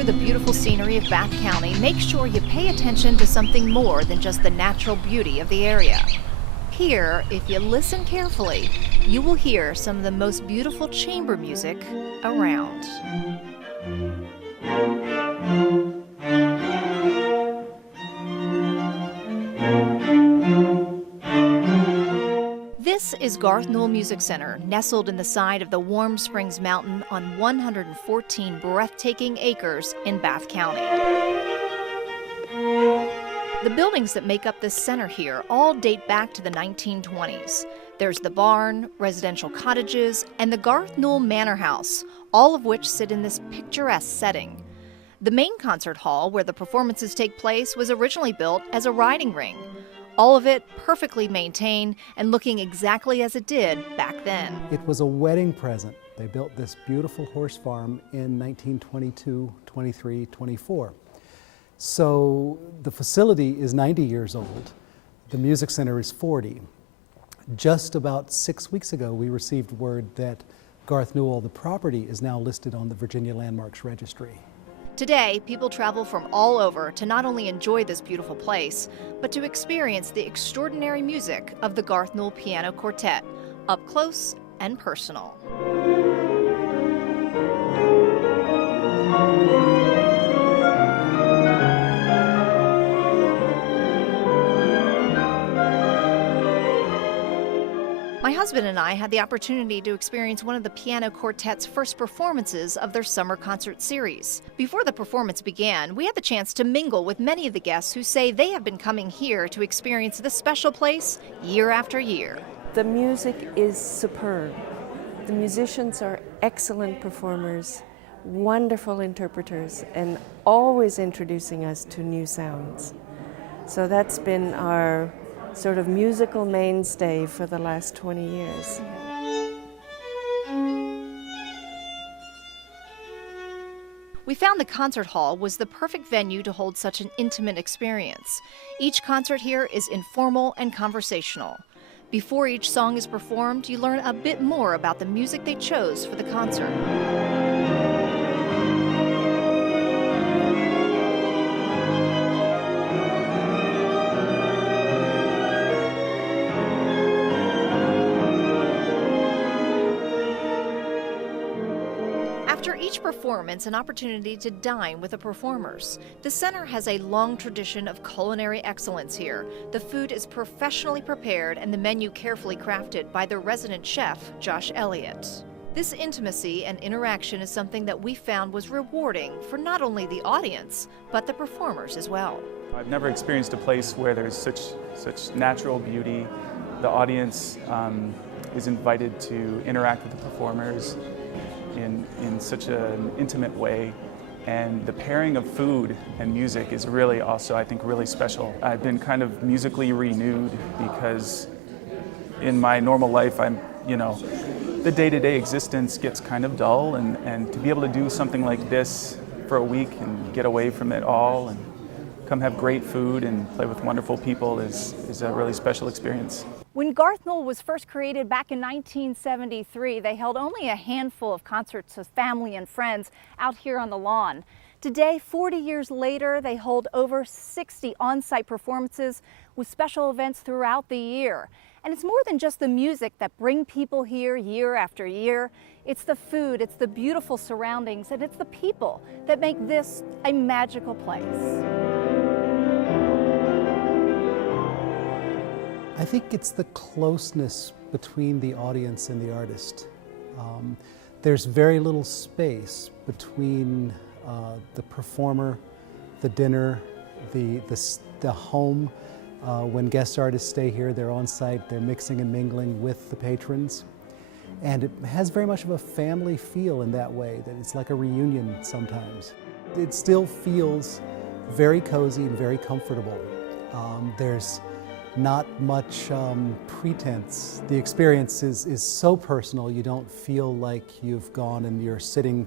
through the beautiful scenery of Bath County, make sure you pay attention to something more than just the natural beauty of the area. Here, if you listen carefully, you will hear some of the most beautiful chamber music around. This is Garth Newell Music Center, nestled in the side of the Warm Springs Mountain on 114 breathtaking acres in Bath County. The buildings that make up this center here all date back to the 1920s. There's the barn, residential cottages, and the Garth Newell Manor House, all of which sit in this picturesque setting. The main concert hall where the performances take place was originally built as a riding ring. All of it perfectly maintained and looking exactly as it did back then. It was a wedding present. They built this beautiful horse farm in 1922, 23, 24. So the facility is 90 years old. The music center is 40. Just about 6 weeks ago, we received word that Garth Newell, the property, is now listed on the Virginia Landmarks Registry. Today, people travel from all over to not only enjoy this beautiful place, but to experience the extraordinary music of the Garth Newell Piano Quartet, up close and personal. My husband and I had the opportunity to experience one of the piano quartet's first performances of their summer concert series. Before the performance began, we had the chance to mingle with many of the guests who say they have been coming here to experience this special place year after year. The music is superb. The musicians are excellent performers, wonderful interpreters, and always introducing us to new sounds. So that's been our sort of musical mainstay for the last 20 years. We found the concert hall was the perfect venue to hold such an intimate experience. Each concert here is informal and conversational. Before each song is performed, you learn a bit more about the music they chose for the concert. After each performance, an opportunity to dine with the performers. The center has a long tradition of culinary excellence here. The food is professionally prepared and the menu carefully crafted by the resident chef, Josh Elliott. This intimacy and interaction is something that we found was rewarding for not only the audience, but the performers as well. I've never experienced a place where there's such natural beauty. The audience is invited to interact with the performers in such an intimate way, and the pairing of food and music is really also, I think, really special. I've been kind of musically renewed because in my normal life, the day-to-day existence gets kind of dull, and to be able to do something like this for a week and get away from it all and come have great food and play with wonderful people is a really special experience. When Garth Newell was first created back in 1973, they held only a handful of concerts with family and friends out here on the lawn. Today, 40 years later, they hold over 60 on-site performances with special events throughout the year. And it's more than just the music that bring people here year after year. It's the food, it's the beautiful surroundings, and it's the people that make this a magical place. I think it's the closeness between the audience and the artist. There's very little space between the performer, the dinner, the home. When guest artists stay here, they're on site, they're mixing and mingling with the patrons. And it has very much of a family feel in that way, that it's like a reunion sometimes. It still feels very cozy and very comfortable. There's not much pretense. The experience is so personal, you don't feel like you've gone and you're sitting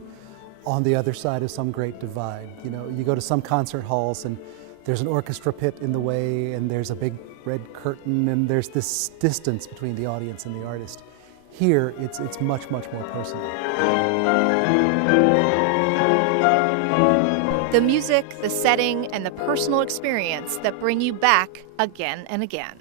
on the other side of some great divide. You know, you go to some concert halls and there's an orchestra pit in the way and there's a big red curtain and there's this distance between the audience and the artist. Here, it's much, much more personal. The music, the setting, and the personal experience that bring you back again and again.